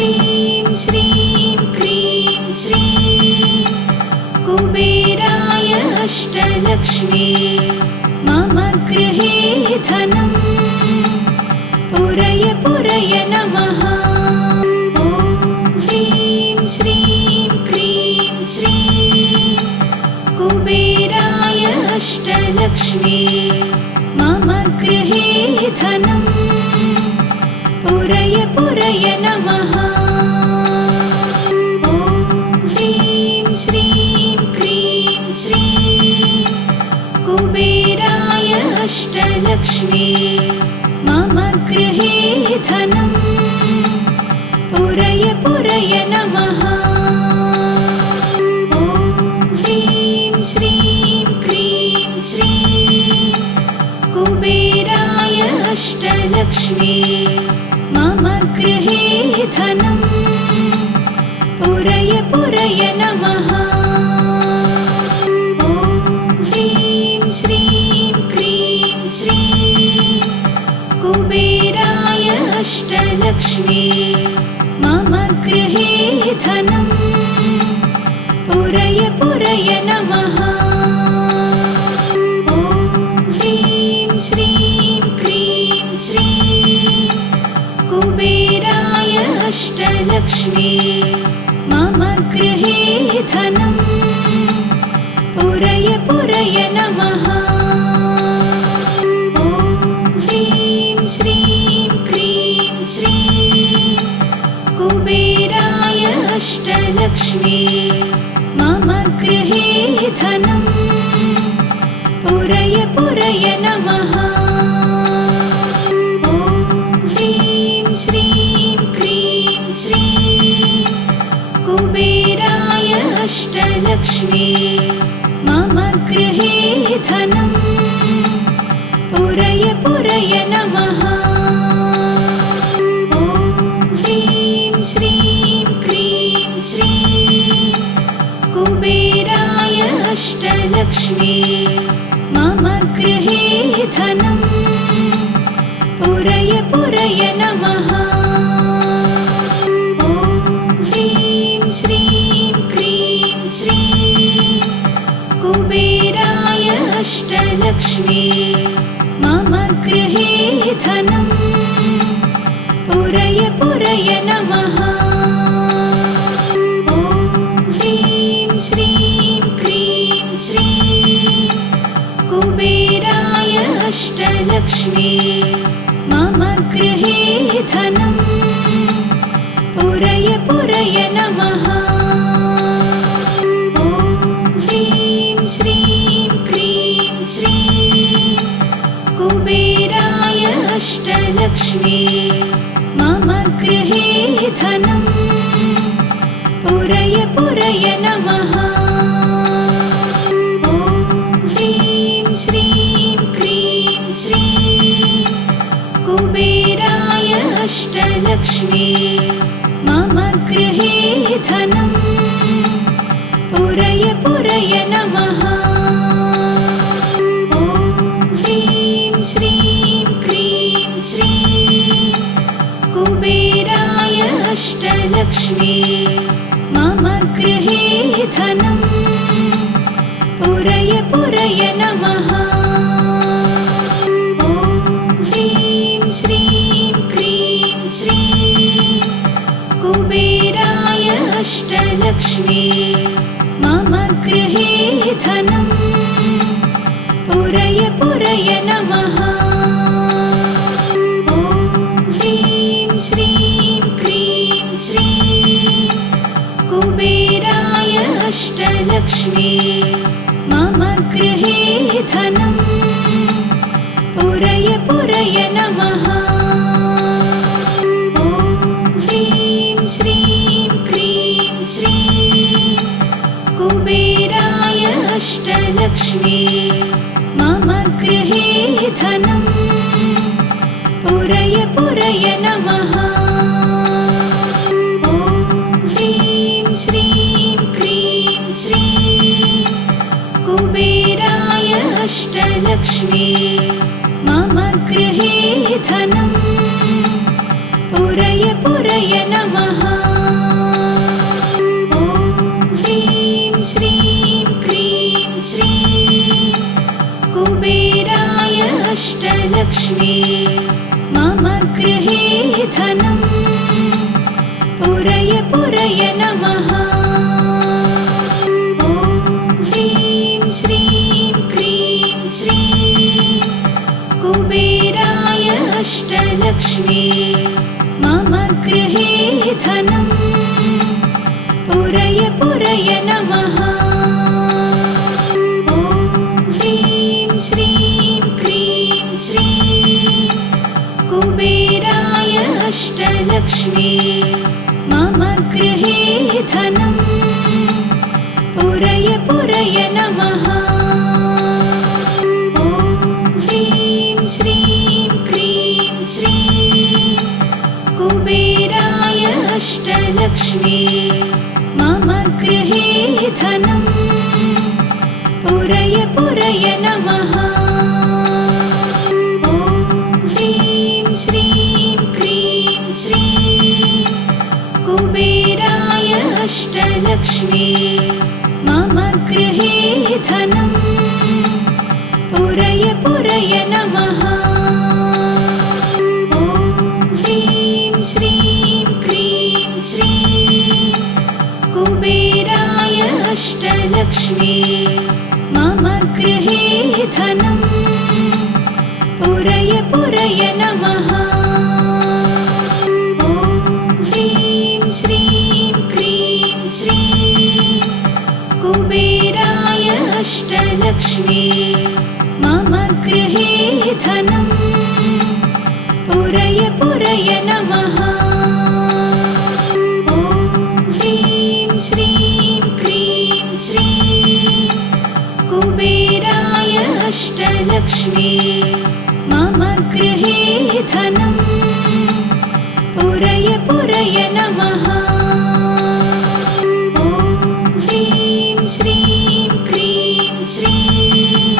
ह्रीं श्रीं क्रीं श्रीं कुबेराय अष्टलक्ष्मी मम गृहे धनं पुरय पुरय नमः। ॐ ह्रीं श्रीं क्रीं श्रीं कुबेराय अष्टलक्ष्मी मम गृहे धनं पुरय पुरय नमः। ॐ ह्रीं श्रीं क्रीं श्रीं कुबेराय अष्टलक्ष्मी मम गृहे धनं पुरय पुरय नमः। ॐ ह्रीं श्रीं क्रीं श्रीं कुबेराय अष्टलक्ष्मी मम गृहे धनं पुरय पुरय नमः। ॐ ह्रीं श्रीं क्रीं श्रीं कुबेराय अष्टलक्ष्मी मम गृहे धनं पुरय पुरय नमः। ॐ ह्रीं श्रीं क्रीं श्रीं कुबेराय अष्टलक्ष्मी मम गृहे धनं पुरय पुरय नमः। ॐ ह्रीं श्रीं क्रीं श्रीं कुबेराय अष्टलक्ष्मी मम गृहे धनं पुरय पुरय नमः। ॐ ह्रीं श्रीं क्रीं श्रीं कुबेराय अष्टलक्ष्मी मम गृहे धनं पुरय पुरय नमः। ॐ ह्रीं श्रीं क्रीं श्रीं कुबेराय अष्टलक्ष्मी मम गृहे धनं पुरय पुरय नमः। ॐ ह्रीं श्रीं क्रीं श्रीं कुबेराय अष्टलक्ष्मी मम गृहे धनं पुरय पुरय नमः। ॐ ह्रीं श्रीं क्रीं श्रीं कुबेराय अष्टलक्ष्मी मम गृहे धनं पुरय पुरय नमः। ॐ ह्रीं श्रीं क्रीं श्रीं कुबेराय अष्टलक्ष्मी मम गृहे धनं पुरय पुरय नमः। ॐ ह्रीं श्रीं क्रीं श्रीं कुबेराय अष्टलक्ष्मी मम गृहे धनं पुरय पुरय नमः। ॐ ह्रीं श्रीं क्रीं श्रीं कुबेराय अष्टलक्ष्मी मम गृहे धनं पुरय पुरय नमः। ॐ ह्रीं श्रीं क्रीं श्रीं कुबेराय अष्टलक्ष्मी मम गृहे धनं पुरय पुरय नमः। ॐ ह्रीं श्रीं क्रीं श्रीं कुबेराय अष्टलक्ष्मी मम गृहे धनं पुरय पुरय नमः। ॐ ह्रीं श्रीं क्रीं श्रीं कुबेराय अष्टलक्ष्मी मम गृहे धनं पुरय पुरय नमः। ॐ ह्रीं श्रीं क्रीं श्रीं कुबेराय अष्टलक्ष्मी मम गृहे धनं पुरय पुरय नमः। ॐ ह्रीं श्रीं क्रीं श्रीं कुबेराय अष्टलक्ष्मी मम गृहे धनम् पुरय पुरय नमः। ॐ ह्रीं श्रीं क्रीं श्रीं कुबेराय अष्टलक्ष्मी मम गृहे धनम् पुरय पुरय नमः। ॐ ह्रीं श्रीं क्रीं श्रीं कुबेराय अष्टलक्ष्मी मम गृहे धनम् पुरय पुरय नमः। ॐ ह्रीं श्रीं क्रीं श्रीं कुबेराय अष्टलक्ष्मी मम गृहे धनम् पुरय पुरय नमः। ॐ ह्रीं श्रीं क्रीं श्रीं कुबेराय अष्टलक्ष्मी मम गृहे धनम् पुरय पुरय नमः। ॐ ह्रीं श्रीं क्रीं श्रीं कुबेराय अष्टलक्ष्मी मम गृहे धनम् पुरय पुरय नमः। ॐ ह्रीं श्रीं क्रीं श्रीं कुबेराय अष्टलक्ष्मी मम गृहे धनम् पुरय पुरय नमः। ॐ ह्रीं श्रीं क्रीं श्रीं कुबेराय अष्टलक्ष्मी मम गृहे धनम् पुरय पुरय नमः। ॐ ह्रीं श्रीं क्रीं श्रीं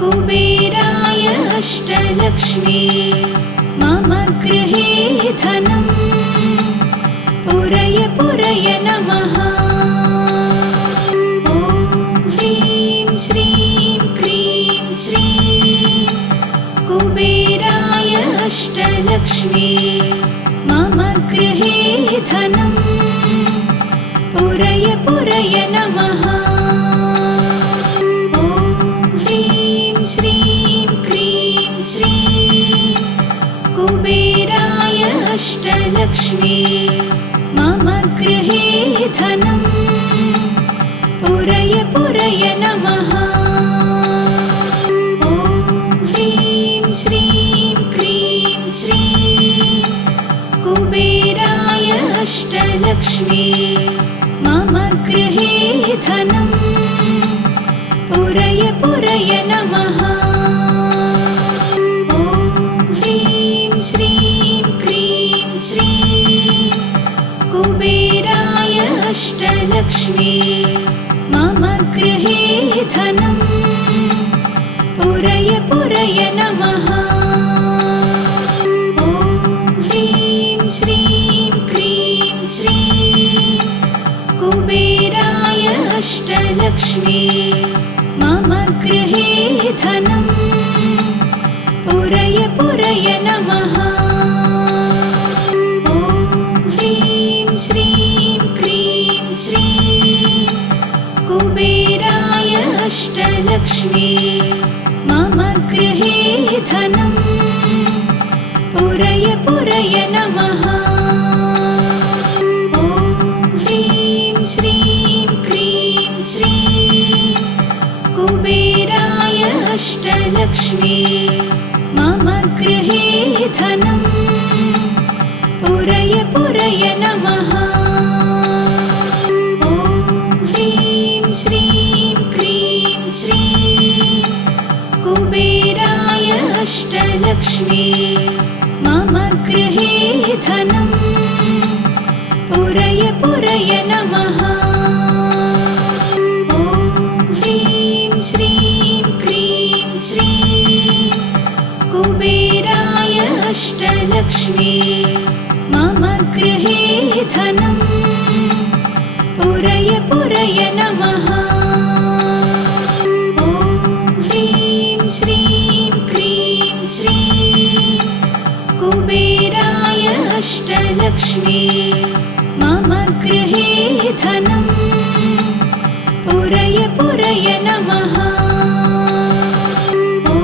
कुबेराय अष्टलक्ष्मी मम गृहे धनम् पुरय पुरय नमः। ॐ ह्रीं श्रीं क्रीं श्रीं कुबेराय अष्टलक्ष्मी मम गृहे धनम् पुरय पुरय नमः। ॐ ह्रीं श्रीं क्रीं श्रीं कुबेराय अष्टलक्ष्मी मम गृहे धनम् पुरय पुरय नमः। ॐ ह्रीं श्रीं क्रीं श्रीं कुबेराय अष्टलक्ष्मी मम गृहे धनम् पुरय पुरय नमः। ॐ ह्रीं श्रीं क्रीं श्रीं कुबेराय अष्टलक्ष्मी मम गृहे धनम् पुरय पुरय नमः। ॐ ह्रीं श्रीं क्रीं श्रीं कुबेराय अष्टलक्ष्मी मम गृहे धनम् पुरय पुरय नमः। ॐ ह्रीं श्रीं क्रीं श्रीं कुबेराय अष्टलक्ष्मी मम गृहे धनम् पुरय पुरय नमः। ॐ ह्रीं श्रीं क्रीं श्रीं कुबेराय अष्टलक्ष्मी मम गृहे धनम् पुरय पुरय नमः। ॐ ह्रीं श्रीं क्रीं श्रीं कुबेराय अष्टलक्ष्मी मम गृहे धनम् पुरय पुरय नमः। ॐ ह्रीं श्रीं क्रीं श्रीं कुबेराय अष्टलक्ष्मी मम गृहे धनं पुरय पुरय नमः। ॐ ह्रीं श्रीं क्रीं श्रीं कुबेराय अष्टलक्ष्मी मम गृहे धनं पुरय पुरय नमः। ॐ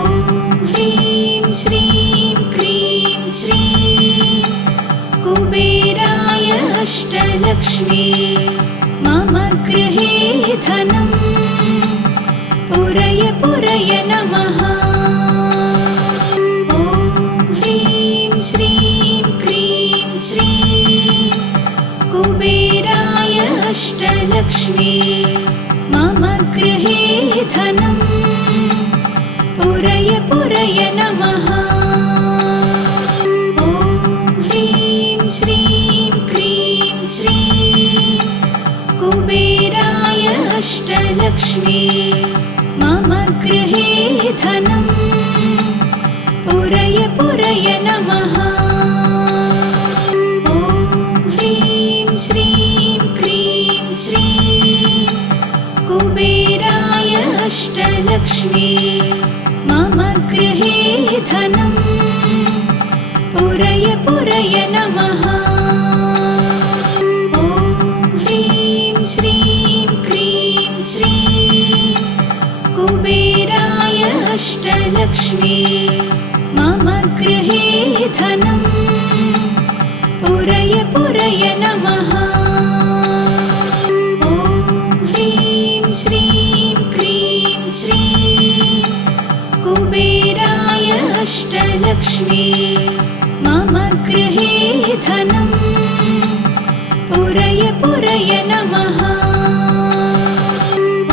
ह्रीं श्रीं क्रीं श्रीं कुबेराय अष्टलक्ष्मी मम गृहे धनं पुरय पुरय नमः। ॐ ह्रीं श्रीं क्रीं श्रीं कुबेराय अष्टलक्ष्मी मम गृहे धनं पुरय पुरय नमः। ॐ ह्रीं श्रीं क्रीं श्रीं कुबेराय अष्टलक्ष्मी मम गृहे धनं पुरय पुरय नमः। ॐ ह्रीं श्रीं क्रीं श्रीं कुबेराय अष्टलक्ष्मी मम गृहे धनं पुरय पुरय नमः। ॐ ह्रीं श्रीं क्रीं श्रीं कुबेराय अष्टलक्ष्मी मम गृहे धनं पुरय पुरय नमः। ॐ ह्रीं श्रीं क्रीं श्रीं कुबेराय अष्टलक्ष्मी मम गृहे धनं पुरय पुरय नमः।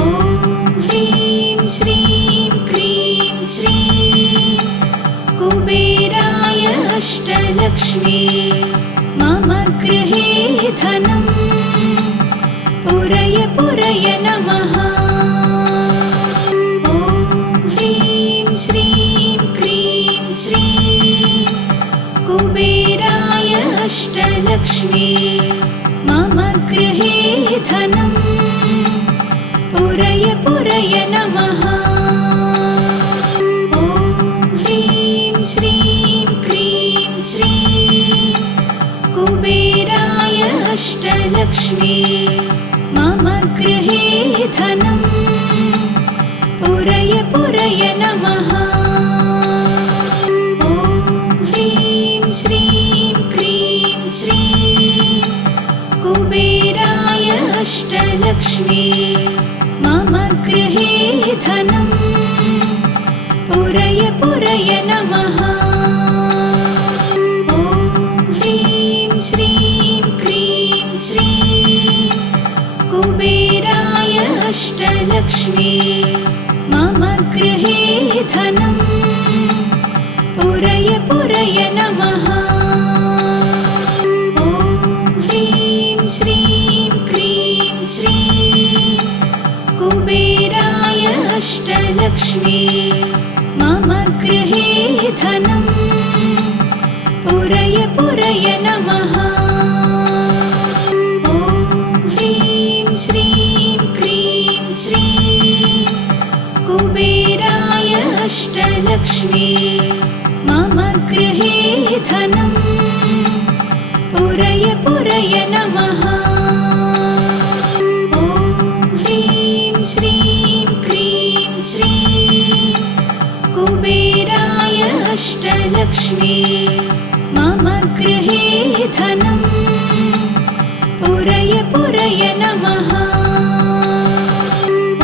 ॐ ह्रीं श्रीं क्रीं श्रीं कुबेराय अष्टलक्ष्मी मम गृहे धनं पुरय पुरय नमः। ॐ ह्रीं श्रीं क्रीं श्रीं कुबेराय अष्टलक्ष्मी मम गृहे धनं पुरय पुरय नमः। ॐ ह्रीं श्रीं क्रीं श्रीं कुबेराय अष्टलक्ष्मी मम गृहे धनं पुरय पुरय नमः। ॐ ह्रीं श्रीं क्रीं श्रीं कुबेराय अष्टलक्ष्मी मम गृहे धनं पुरय पुरय नमः। ॐ ह्रीं श्रीं क्रीं श्रीं कुबेराय अष्टलक्ष्मी मम गृहे धनं पुरय पुरय नमः। ॐ ह्रीं श्रीं क्रीं श्रीं कुबेराय अष्टलक्ष्मी मम गृहे धनं पुरय पुरय नमः। ॐ ह्रीं श्रीं क्रीं श्रीं कुबेराय अष्टलक्ष्मी मम गृहे धनं पुरय पुरय नमः। ॐ ह्रीं श्रीं क्रीं श्रीं कुबेराय अष्टलक्ष्मी मम गृहे धनं पुरय पुरय नमः।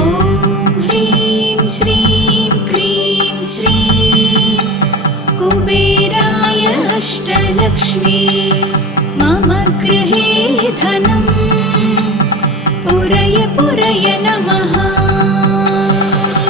ॐ ह्रीं श्रीं क्रीं श्रीं कुबेराय अष्टलक्ष्मी मम गृहे धनं पुरय पुरय नमः।